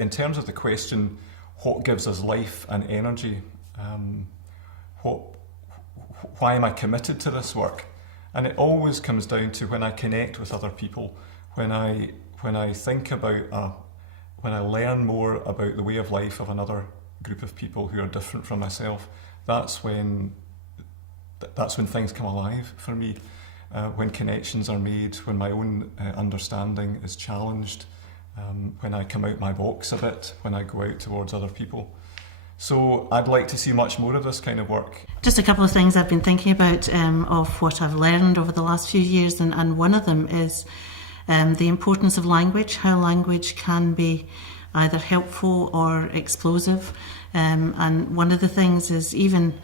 in terms of the question, what gives us life and energy? Why am I committed to this work? And it always comes down to when I connect with other people, when I think about, when I learn more about the way of life of another group of people who are different from myself. That's when things come alive for me. When connections are made, when my own understanding is challenged, when I come out my box a bit, when I go out towards other people. So I'd like to see much more of this kind of work. Just a couple of things I've been thinking about of what I've learned over the last few years, and one of them is the importance of language, how language can be either helpful or explosive. And one of the things is even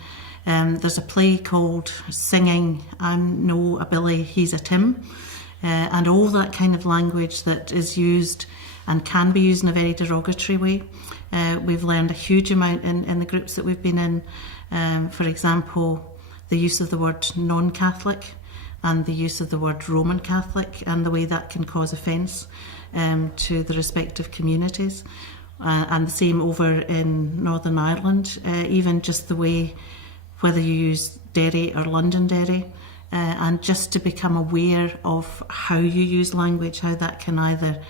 there's a play called Singing, I'm no a Billy, he's a Tim, and all that kind of language that is used and can be used in a very derogatory way. We've learned a huge amount in the groups that we've been in. For example, the use of the word non-Catholic and the use of the word Roman Catholic, and the way that can cause offence to the respective communities. And the same over in Northern Ireland, even just the way, whether you use Derry or Londonderry, and just to become aware of how you use language, how that can either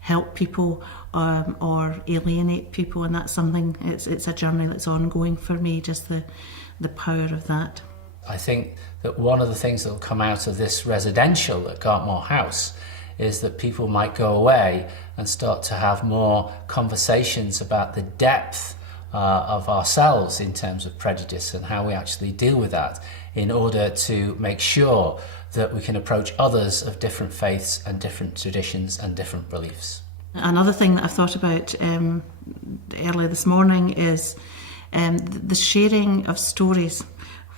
help people or alienate people, and that's something, it's a journey that's ongoing for me, just the power of that. I think that one of the things that will come out of this residential at Gartmore House is that people might go away and start to have more conversations about the depth of ourselves in terms of prejudice and how we actually deal with that, in order to make sure that we can approach others of different faiths and different traditions and different beliefs. Another thing that I've thought about earlier this morning is the sharing of stories.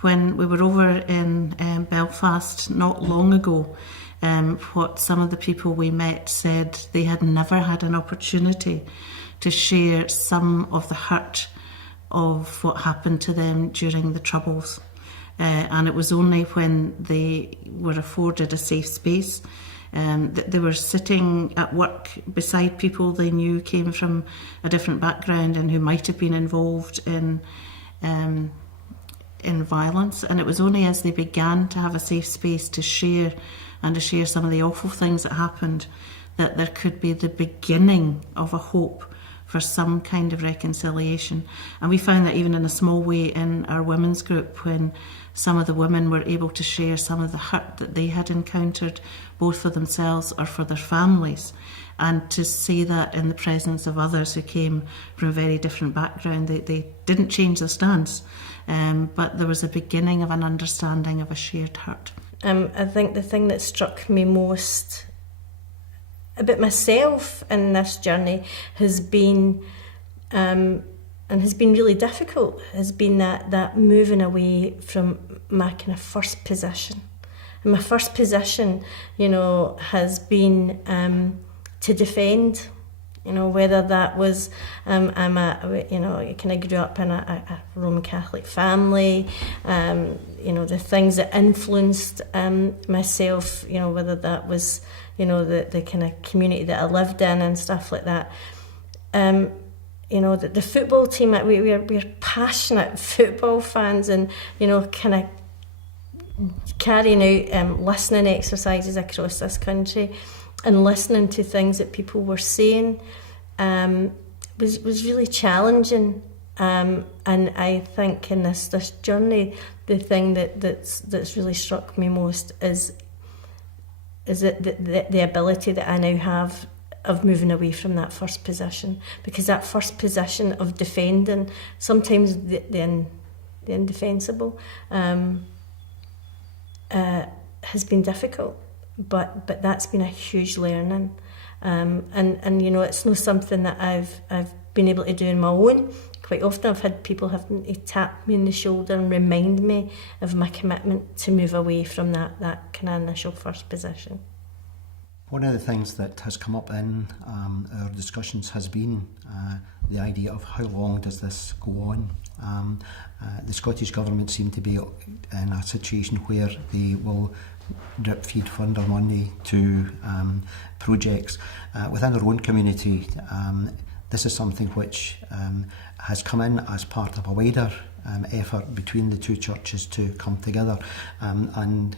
When we were over in Belfast not long ago, what some of the people we met said, they had never had an opportunity to share some of the hurt of what happened to them during the Troubles. And it was only when they were afforded a safe space that they were sitting at work beside people they knew came from a different background and who might have been involved in violence. And it was only as they began to have a safe space to share and to share some of the awful things that happened that there could be the beginning of a hope for some kind of reconciliation. And we found that even in a small way in our women's group, when some of the women were able to share some of the hurt that they had encountered, both for themselves or for their families, and to see that in the presence of others who came from a very different background. They didn't change their stance, but there was a beginning of an understanding of a shared hurt. I think the thing that struck me most about myself in this journey has been, and has been really difficult, has been that moving away from my kind of first position. And my first position, has been to defend, whether that was, I kind of grew up in a Roman Catholic family, the things that influenced myself, whether that was, the kind of community that I lived in and stuff like that. The football team, we're passionate football fans, and, kind of carrying out listening exercises across this country and listening to things that people were saying was really challenging. And I think in this journey, the thing that's really struck me most is the ability that I now have of moving away from that first position, because that first position of defending sometimes the indefensible has been difficult, but that's been a huge learning, and it's not something that I've been able to do on my own. Quite often I've had people having to tap me on the shoulder and remind me of my commitment to move away from that kind of initial first position. One of the things that has come up in our discussions has been the idea of how long does this go on. The Scottish Government seem to be in a situation where they will drip feed fund their money to projects within their own community. this is something which has come in as part of a wider effort between the two churches to come together, and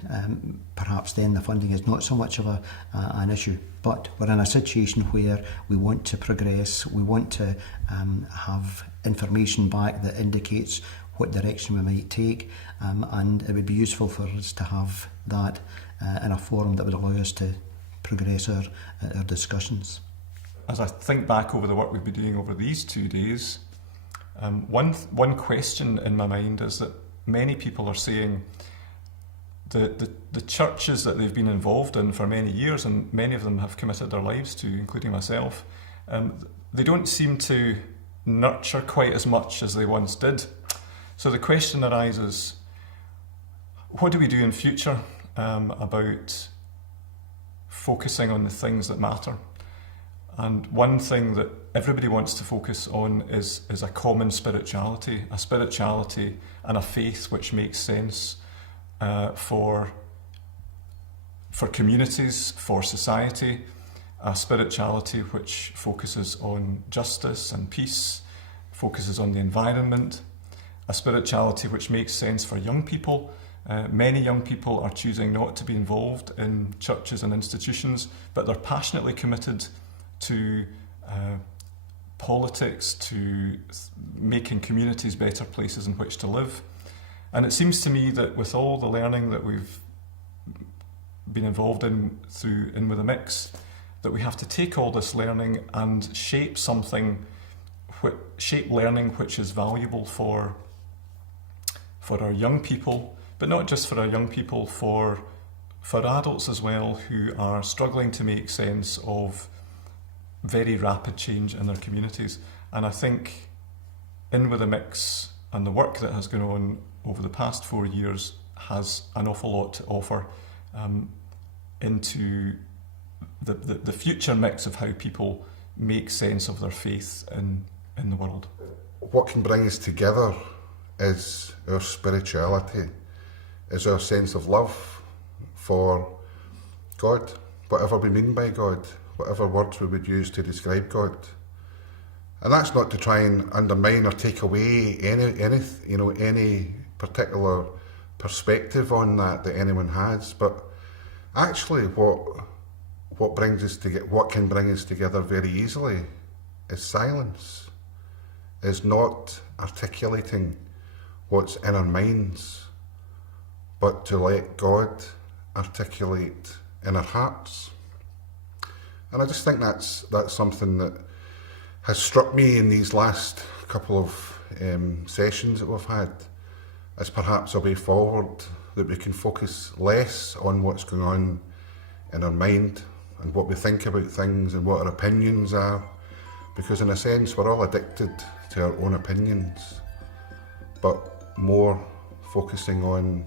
perhaps then the funding is not so much of an issue. But we're in a situation where we want to progress, we want to have information back that indicates what direction we might take, and it would be useful for us to have that in a forum that would allow us to progress our discussions. As I think back over the work we've been doing over these 2 days, one question in my mind is that many people are saying the churches that they've been involved in for many years, and many of them have committed their lives to, including myself, they don't seem to nurture quite as much as they once did. So the question arises, what do we do in future about focusing on the things that matter? And one thing that everybody wants to focus on is a common spirituality and a faith which makes sense for communities, for society, a spirituality which focuses on justice and peace, focuses on the environment, a spirituality which makes sense for young people. Many young people are choosing not to be involved in churches and institutions, but they're passionately committed to politics, to making communities better places in which to live. And it seems to me that with all the learning that we've been involved in through In With a Mix, that we have to take all this learning and shape learning which is valuable for our young people, but not just for our young people, for adults as well, who are struggling to make sense of very rapid change in their communities. And I think In With a Mix and the work that has gone on over the past 4 years has an awful lot to offer into the future mix of how people make sense of their faith in the world. What can bring us together is our spirituality, is our sense of love for God, whatever we mean by God, whatever words we would use to describe God. And that's not to try and undermine or take away any particular perspective on that anyone has, but actually what brings us together, what can bring us together very easily, is silence, is not articulating what's in our minds, but to let God articulate in our hearts. And I just think that's something that has struck me in these last couple of sessions that we've had, as perhaps a way forward, that we can focus less on what's going on in our mind and what we think about things and what our opinions are, because in a sense we're all addicted to our own opinions, but more focusing on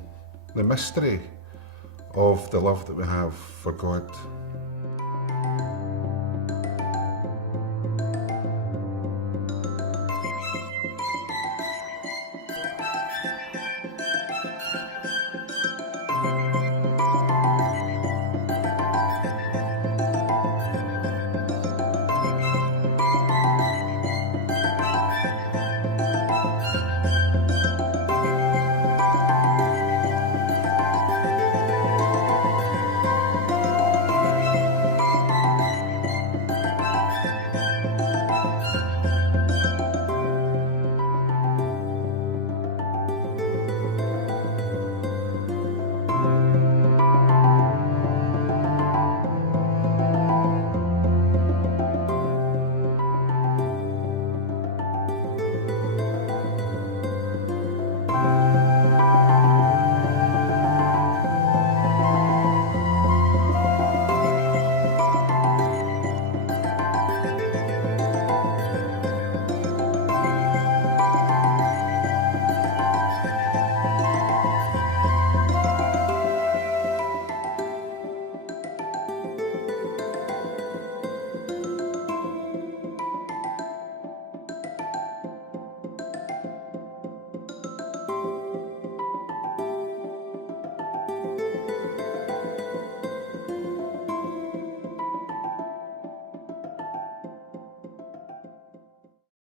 the mystery of the love that we have for God.